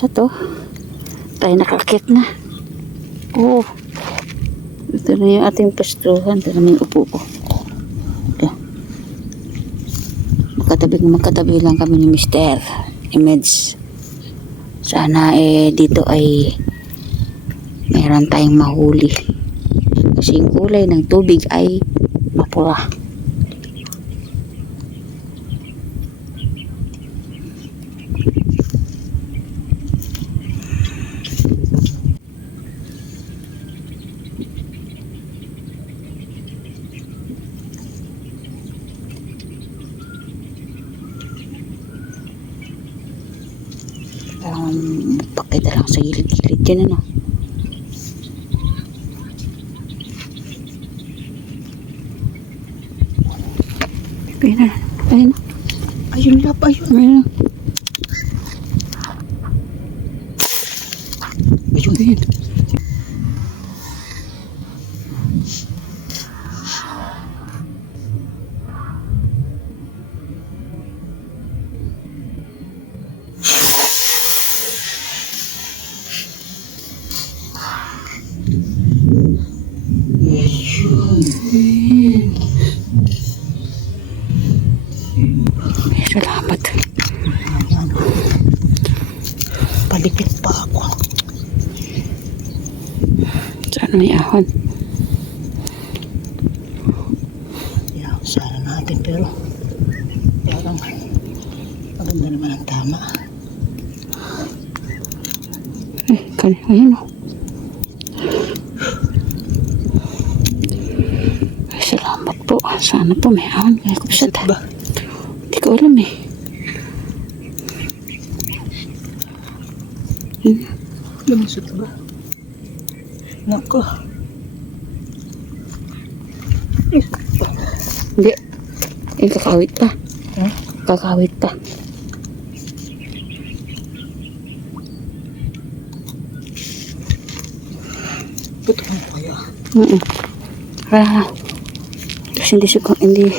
kapsat oh. Tayo nakakit na. Oh. Ito na yung ating pastruhan. Ito naman yung upo ko. Ito. Magkatabi lang kami ni Mr. Image. Sana dito ay meron tayong mahuli. Kasi yung kulay ng tubig ay mapula. Parang pakita lang sa gilid-gilid dyan ano. Ayun. Ayun lap, ayun. Ayun. Ayun. Salamat. Palipit pa ako. Saan may ahon? Yeah, sana natin pero parang maganda naman ang tama. Ayun o. Salamat po. Sana po may ahon. Kaya kapsat ba? Hindi ko alam eh. Lumusot ba? Nako. Hindi. Kakawit pa. Kakawit pa. Puto mo kaya? Tapos hindi siya hindi.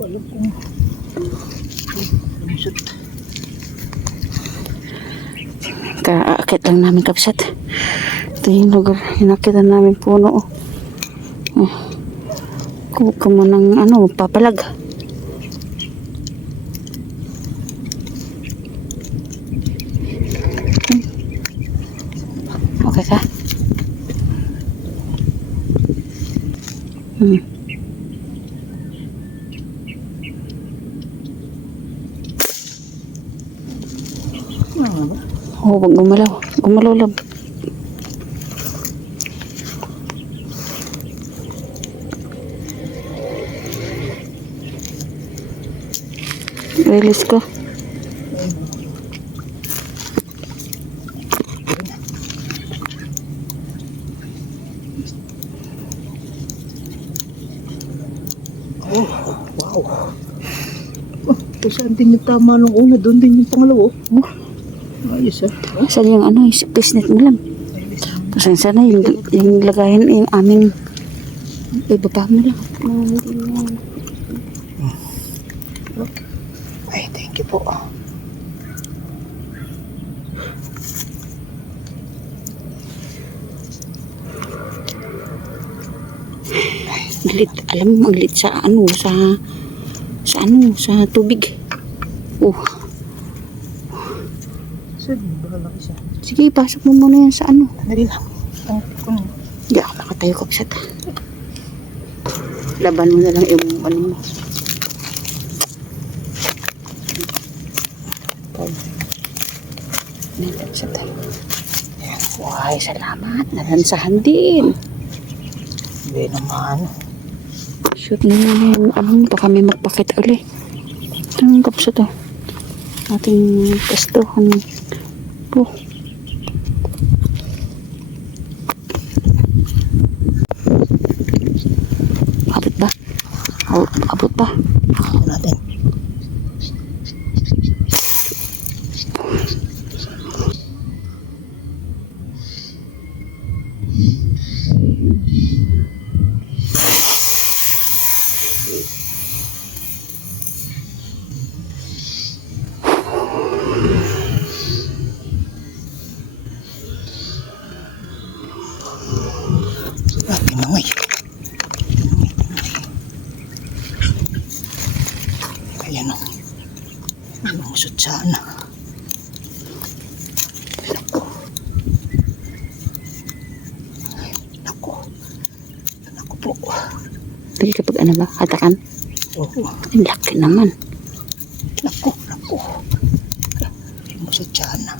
Alam kong lumusot. Kaakit lang namin kapsat. Ito yung lugar hinakitan namin puno. Huwag ka mo ng papalag. Okay ka? Oh, wag gumalaw. Gumalaw lang. Release ko. Oh, wow. Oh, saan din yung tama nung una? Doon din yung pangalawa. Oh. Ayos ah. Saan yung yung spacet mo lang. Kasi sana yung lagayan yung aming ibaba mo lang. Ay, thank you po. Ay, lit. Alam mo, ang lit sa sa tubig. Oh. Sige, pasok mo muna yan sa Dali lang. Hindi ako nakatayo kapsat. Laban mo na lang yung mo. Nalansahan tayo. Wow, salamat. Nalansahan din. Hindi naman. Shoot na naman. Baka may magpakita ulit. Ang kapsat ating pastuhan po. Abot ba? Abot ba? Natin. Lumusot sana. Naku. Naku po. Pwede kapag ano ba? Hatakan? Oo. Ang laki naman. Naku. Lumusot sana.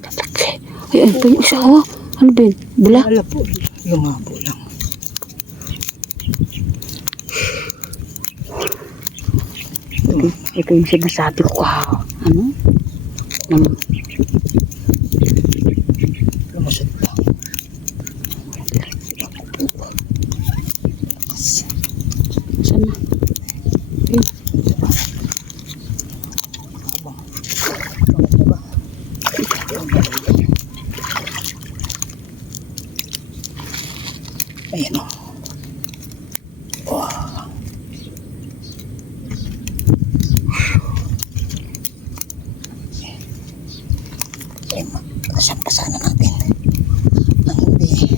Laki. Ay, ano pa yung isa ko? Ano ba yun? Bula? Wala po. Lumabo lang. Ito yung sinasabi ko. Ano? Lumusot lang. Saan na? Ayan o. Sampasana natin nang hindi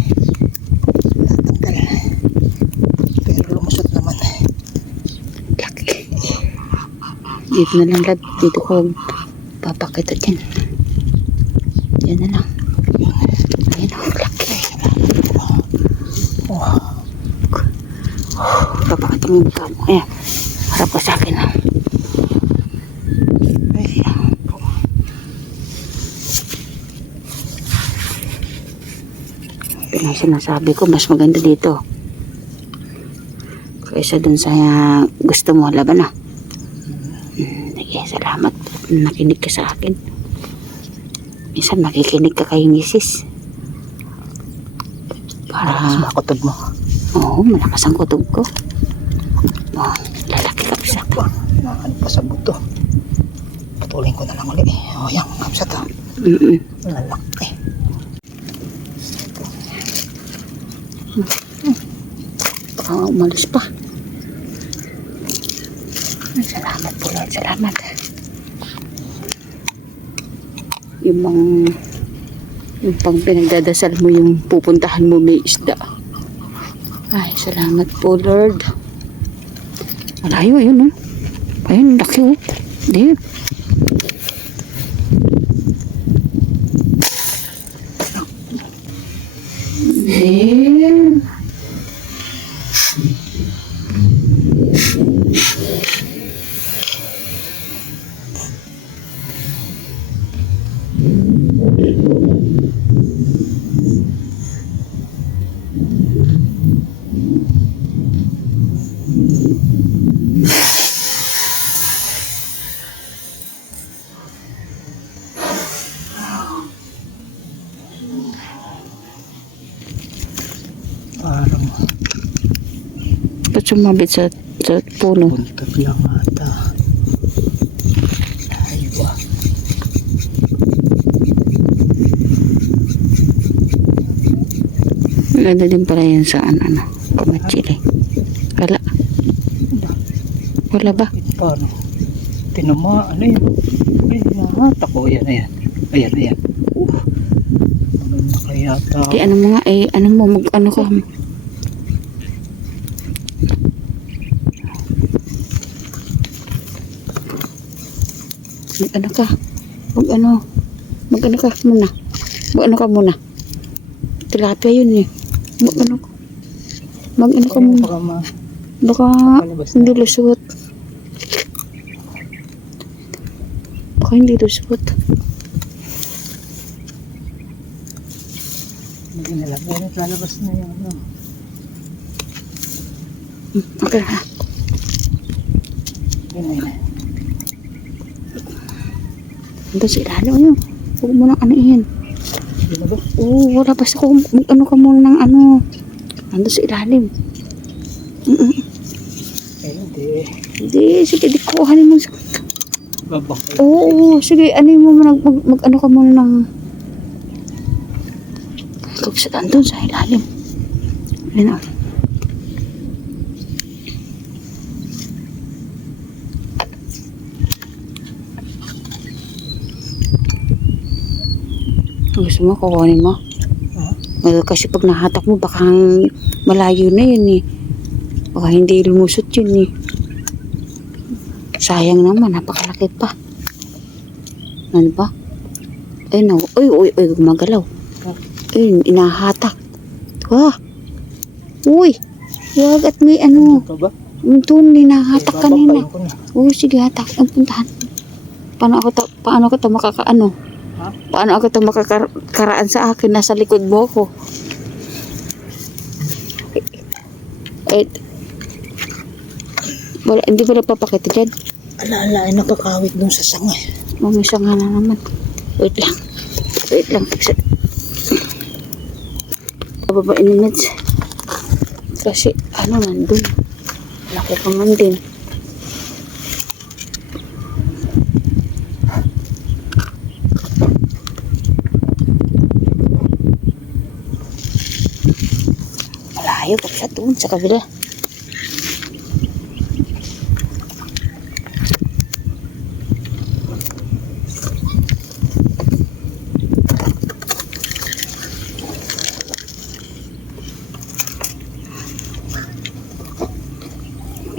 natanggal, pero lumusot naman. Laki. Dito na lang, lad. Dito ko papakita dyan. Yan na lang. Ayan o, laki. Papakita mo yung mukha mo. Ayan. Harap ka sa akin. Ito lang sinasabi ko, mas maganda dito kaysa dun sa gusto mo, laban na. Sige, salamat nakinig ka sa akin. Minsan makikinig ka kay misis Malakas para makutod mo. oo, malakas ang kutob ko. Lalaki ka sa Ba, naano pa sa buto. Putulin ko na lang ulit. Yan, kapsat ha. Lalaki. Baka umalis pa. Salamat po, Lord. Salamat. Yung pang pinagdadasal mo, yung pupuntahan mo may isda. Ay, salamat po, Lord. Malayo, ayun, oh. Ayun, laki, oh. Ayun. Ayun. Parang Ba't sumabit sa puno? buntag lang ata. Aywa. Maganda din pala yan sa ano, kumachili. Wala ba? Paano? Tinama, ano yun? Ay, nahata ko. Ayan. Ayan. Maganda kaya ata. Ano mo nga, ano mo, mag-ano ka. Mag-ano ka. Mag-ano ka muna. Mag-ano ka muna. Tilapia yun eh. Mag-ano ka. Mag-ano ka muna. Baka hindi lusot. Baka hindi lusot. Hindi nalabas. Lalabas na yung ano. Okay ha. Yun. Ando sa ilalim yun. Huwag mo nang anuhin. Yun na ba? Oo, wala. Basta kung ano ka muna ng ano. Ando sa ilalim. Eh, hindi. Hindi, sige, di kuhanin mo. Babang. Oo, sige, ano mo mag-ano ka muna ng sa andun sa ilalim. Ayun na. Gusto mo, kukunin mo? Ha? Kasi pag nahatak mo, baka malayo na yun eh. Baka hindi lumusot yun eh. Sayang naman, napakalaki pa. Ano ba? Ay, no. Uy, gumagalaw. Ay, inahatak. Wah. Uy. Wag at may ano. Ito ba? Ito, inahatak kanina. Babampain ko na. Uy, sige, hatak. Ang puntahan. Paano ako to makakaano? Ha? Paano ako to makakaraan sa akin? Nasa likod mo ako. Wala, hindi ba napapakita dyan? Ala, ay nakakawit dun sa sanga. Mamisang na naman. Wait lang. Pababain minutes. Kasi, ano nandun. Laki pa man din. Malayo pa siya doon sa kabila.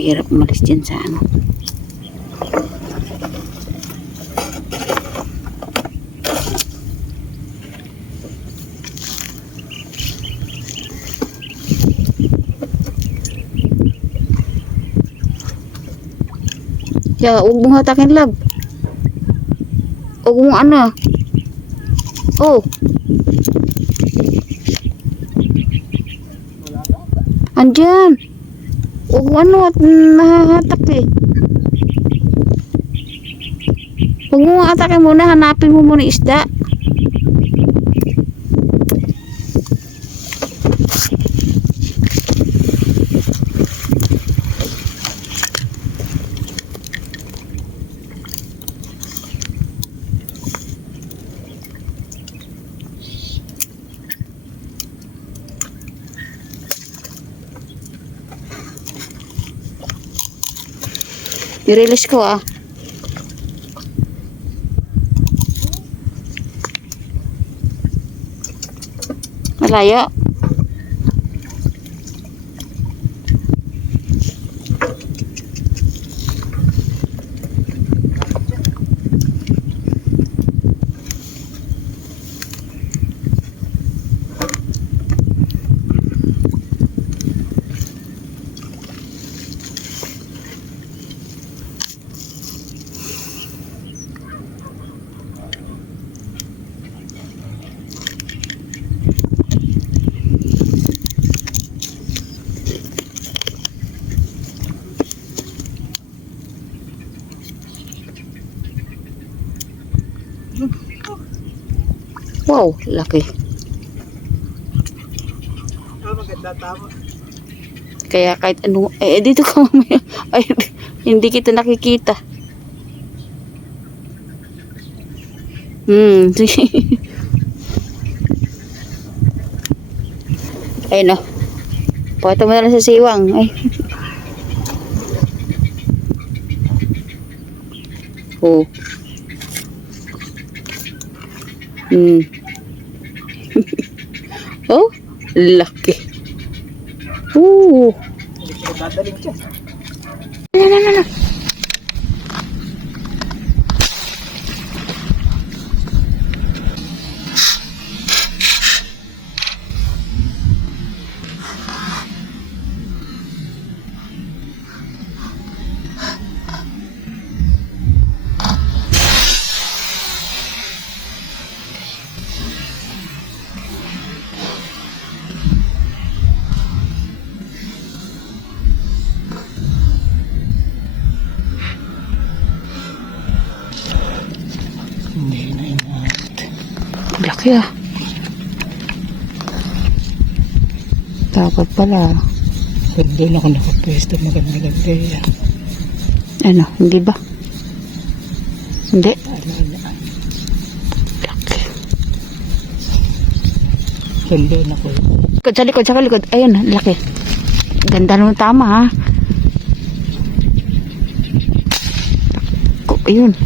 Mahirap umalis dyan sa ano. Ya, huwag mong hatakin, love. Huwag mong ano. Oh. Andyan. Huwag mo ano at nahahatak eh. Huwag mo hatakin muna. Hanapin mo muna isda. I-release ko ah. Malayo. Wow, laki. Maganda, tama. Kaya kahit ano, dito ka mamaya. Ay, hindi kita nakikita. Sige. Ayun o. Pakita mo na lang sa siwang. Ay. Oh. Oh, laki. Hindi ko dadaling siya. No. Hindi na inaat. Laki ah. Dapat pala. Pero doon ako nakapwesto, maganda-ganda yan. Ano, hindi ba? Hindi. Alala. Laki. Doon ako. Sa likod. Ayun, laki. Ganda naman tama ha. Ayun.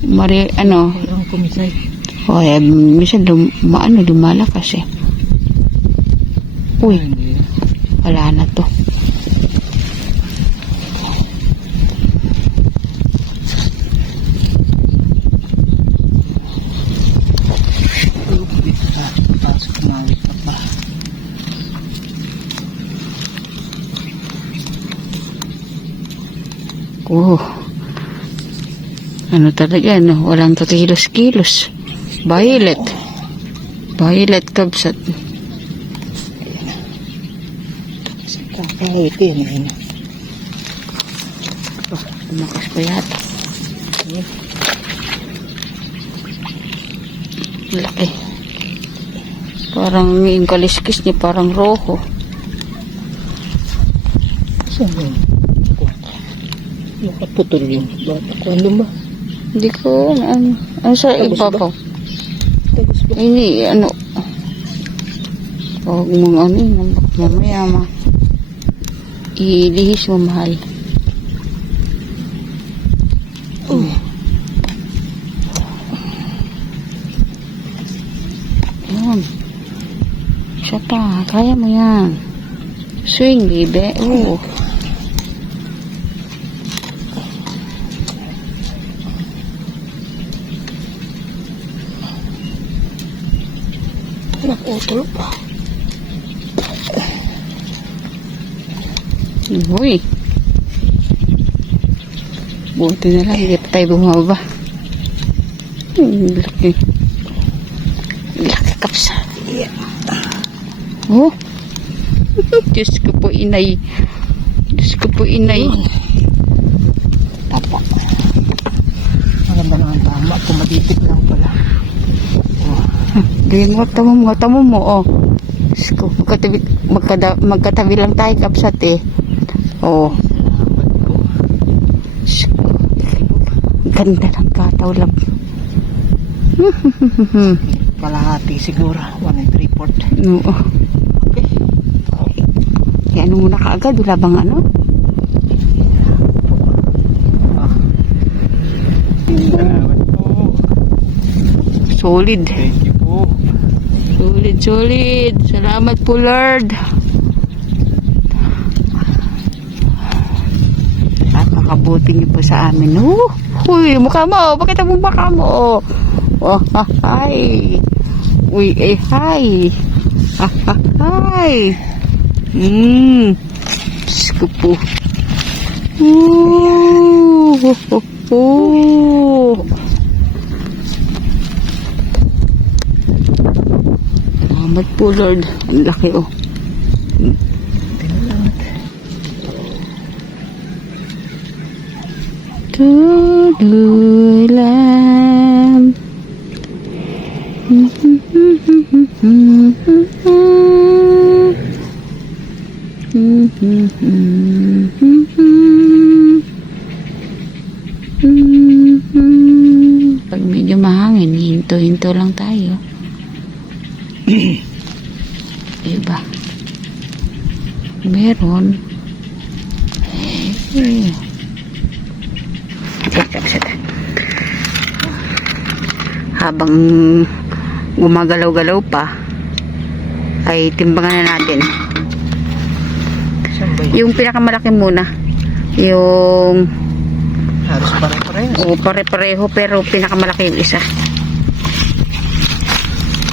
Mari, ano, Ang kumisay. o minsan lumalakas eh. Uy, wala na to. Pasok kumawit pa pa. Oh. Ano talaga, no? Walang kakilos-kilos. Violet. Violet kabsat. Kahit yun. Tumakas pa yata. Laki. Parang yung kaliskis niya, parang roho. Saan yun? Nakaputol yung bata ko. Ano ba? Hindi ko, ano sa Tapos ibabaw? Tapos ba? Ini, ano, huwag mong ano yun, mamaya ilihis mo, mahal. Yan. Siya pa, kaya mo yan. Swing, baby. Oo. Naputol pa. Uy. Buti na lang, hindi pa tayo bumaba. Laki. Laki kapsa. Yeah. Oh. Diyos ko po, inay. Diyos ko po, inay. Tapa. Maganda na ang tama. Pumadipit lang pala. Ganyan, tamo mo, oh. Diyos ko, magkatabi lang tayo, kapsat, eh. Oh. Diyos ko. Ganda ng kataw lang. Kalahati siguro. 1 3/4. No. Okay. Kaya ano muna kaagad, wala bang ano? Salamat po. Solid. Thank you po. Solid, solid. Salamat po, Lord. At makabuti niyo po sa amin. Uy, mukha mo. Bakit ang mukha mo? Oh, hi. Uy, hi. Hi. Diyos ko po. Salamat po, Lord. Ang laki, oh. Tuloy lang. Pag medyo mahangin, hinto-hinto lang tayo. Diba? Meron. Habang gumagalaw-galaw pa, ay timbangan na natin. Saan ba yun? Yung pinakamalaki muna. Yung Halos pare-parehas. o pare-pareho pero pinakamalaki yung isa.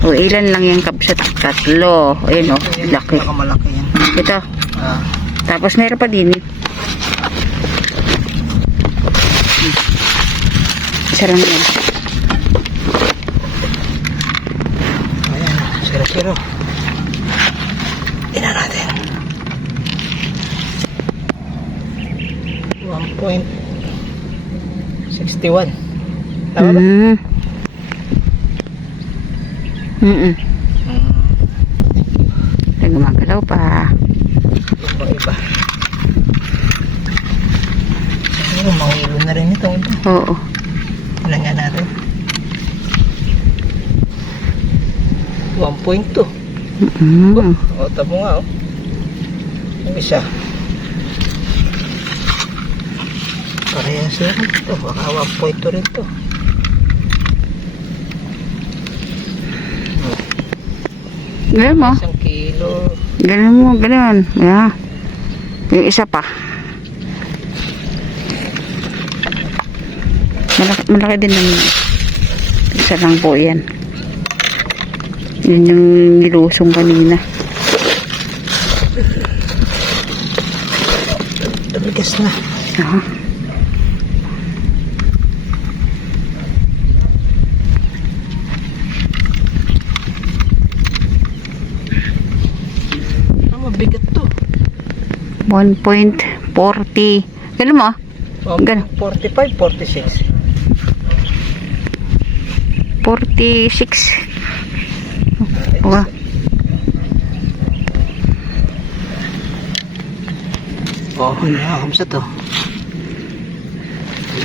O ilan lang yung kapsat? 3. Ayun o, laki. Malaki yan. Ito. Ah. Tapos meron pa din eh. Isa lang yan. Ayan. 0-0. Ina natin. 1.61. Tama ba? Gumagalaw pa. Iba-iba. Siguro mahulog na rin ito. Oo. Ilan nga natin? 1.2. O, tabo nga, oh. Yung isa. Parehas lang ito. Baka 1.2 rin to. Ganun mo. 1 kilo. Ganun mo, ganun. Yeah. Yung isa pa. Malaki din naman. Isa lang po yan. Yun yung nilusong kanina. Tumigas na. Aha. Mabigat to. 1.40. Ganun mo? Ganun. 45, 46. 46. Okay. Oh, nakakamsa to.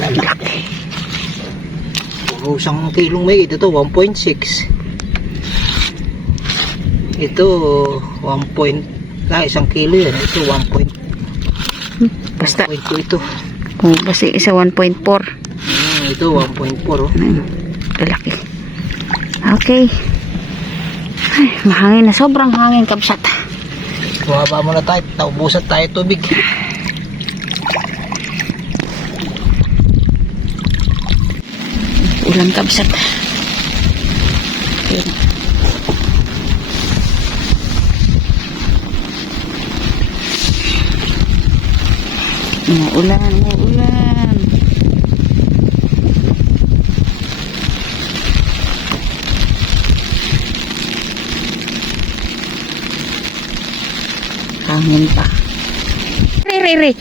Lalaki. Puro 1 kilong may ito 1.6. Ito 1 kilo yan. Ito 1. Basta. 1.2 ito. Oh, basta isa 1.4. Ito 1.4 oh. Lalaki. Okay. Ay, mahangin na. Sobrang hangin, kabsat. Bumaba muna tayo. Naubusan tayo tubig. Ulan, kabsat. Okay. Umuulan, umuulan. Hangin pa. Re.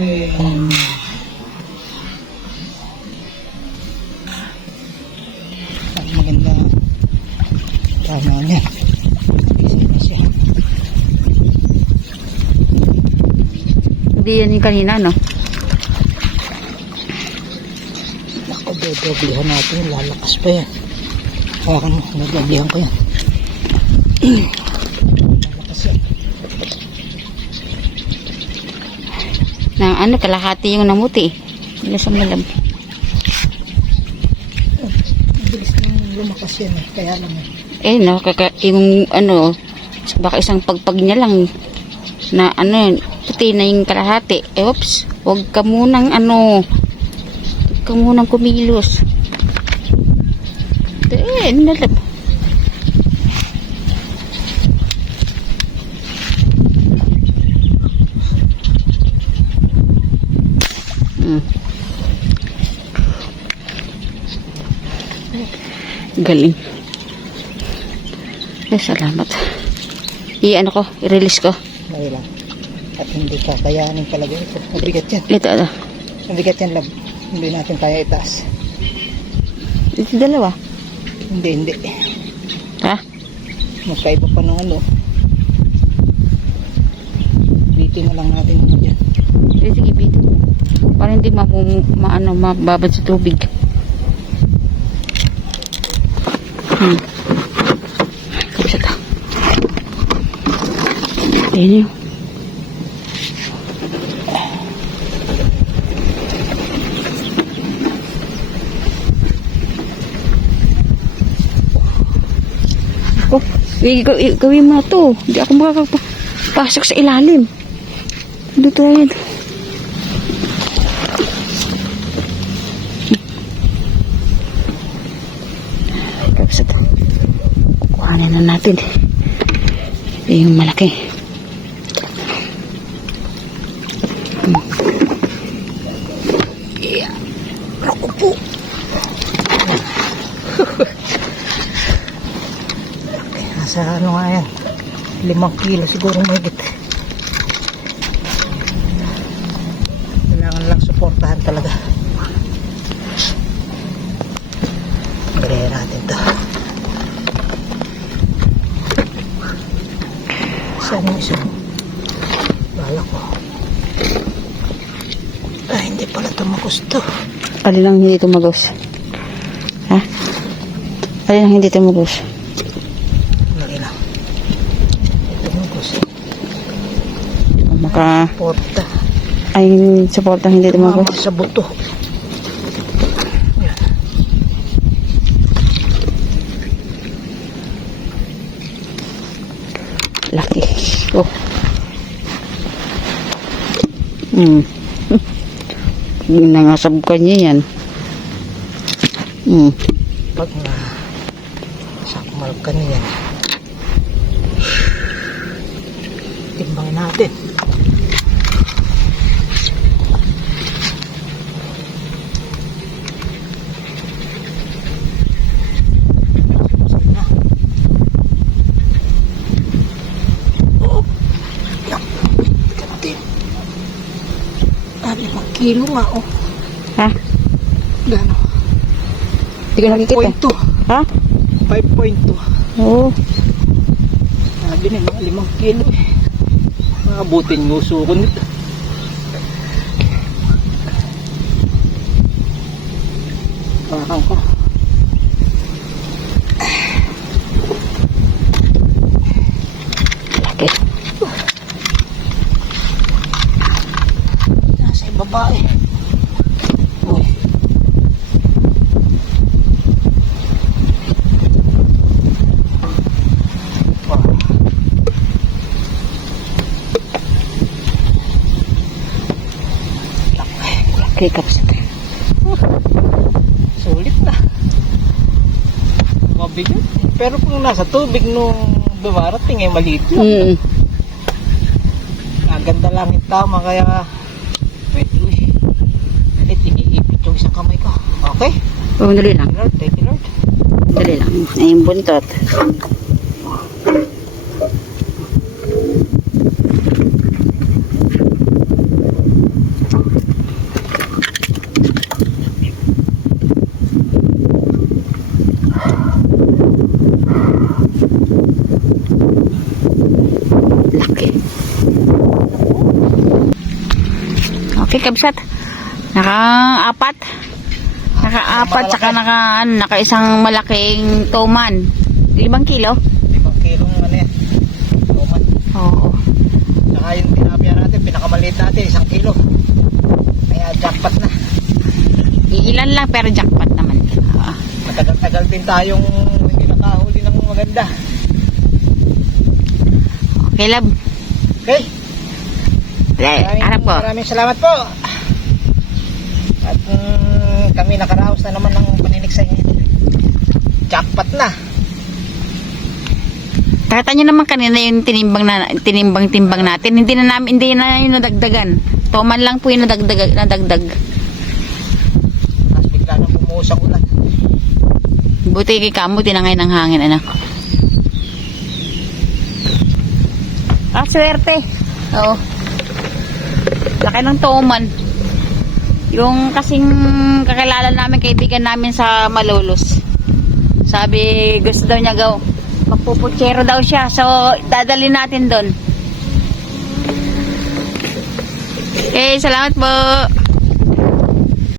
Ayun. Maganda. Tama niya. Busy na siya. Hindi yan yung kanina, no? Ako, doblihan natin. Lalakas pa yan. Hawakan mo. Doblihan ko yan. Lalakas yan. Na ano, kalahati yung namuti. Wala sa malam. Mabilis nang lumakas yan eh. Kaya lang eh. Eh, no, yung ano, baka isang pagpag niya lang na ano, puti na yung kalahati. Eh, oops, huwag ka munang ano, huwag ka munang kumilos. Eh, nalab. Galing. Eh, salamat. I-ano ko, i-release ko. May lang. At hindi kakayanin talaga ito. Mabigat yan. Ito, ano. Mabigat yan, lab. Hindi natin kaya itaas. Ito dalawa. Hindi. Ha? Magkaiba pa ng ano. Bitin na lang natin ano dyan. Sige, bito. Para hindi mababad sa tubig. Kapsat ha. Ayan yun. Oh, gawin mo na to. Hindi ako makakapasok sa ilalim. Dito na yan. Kapsat. Kukuhanin na natin. Ito yung malaki. Yeah. Ako po. Nasa ano nga yan. 5 kilo siguro mahigit. Saan yung isa? Bala ko. Ay, hindi pala tumagos to. Alin ang hindi tumagos? Ha? Alin ang hindi tumagos? Lagi lang. Hindi tumagos. Maka... Porta. Ay, support ang hindi Tumama tumagos. sa buto. Yan. Laki. Oh. Hmm. Nangasab ka niya yan. Hmm. Pag na sakmal ka niyan, timbangin natin. Oh, yan. Ito natin. 5 kilo nga, oh. Ha? Gano? Hindi ka nakikita. 5.2. Ha? 5.2. Oo. Sabi na mga 5 kilo eh. Mabutin nguso ko nito. Parang ko. Laki. Nasa ibaba eh. Uy. Wow. Laki kapsat. Sulit na. Mabigat. Pero kung nasa tubig nung dumarating ay maliit lang. Hmm. Ganda lang yung tama kaya pwede eh. Galit, iniipit yung isang kamay ko. Okay? Oh, dali lang. Lord, thank you Lord. Dali lang. Ay, yung buntot. Laki. Okay, kabsat. Naka-apat. Naka-apat, saka naka isang malaking toman. 5 kilo? 5 kilong ano yan. Tuman. Oo. Saka yung tinapia natin, pinakamaliit natin, 1 kilo. Kaya jackpot na. Ilan lang, pero jackpot naman. Matagal-tagal din tayong hindi nakahuli ng maganda. Okay, love. Okay? Harap ko. Maraming salamat po. At kami nakaraos na naman ng paninig sa inyo. Jackpot na. Kata nyo naman kanina yung tinimbang natin. Hindi na yung nadagdagan. Toman lang po yung nadagdag. Tapos bigla nang bumuhos ang ulan. Buti kay Kamo, tinangay ng hangin, anak. Ah, swerte. Oo. Laki ng toman. Yung kasing kakilala namin, kaibigan namin sa Malolos. Sabi, gusto daw niya magpuputsero daw siya. So, dadalhin natin doon. Okay, salamat po.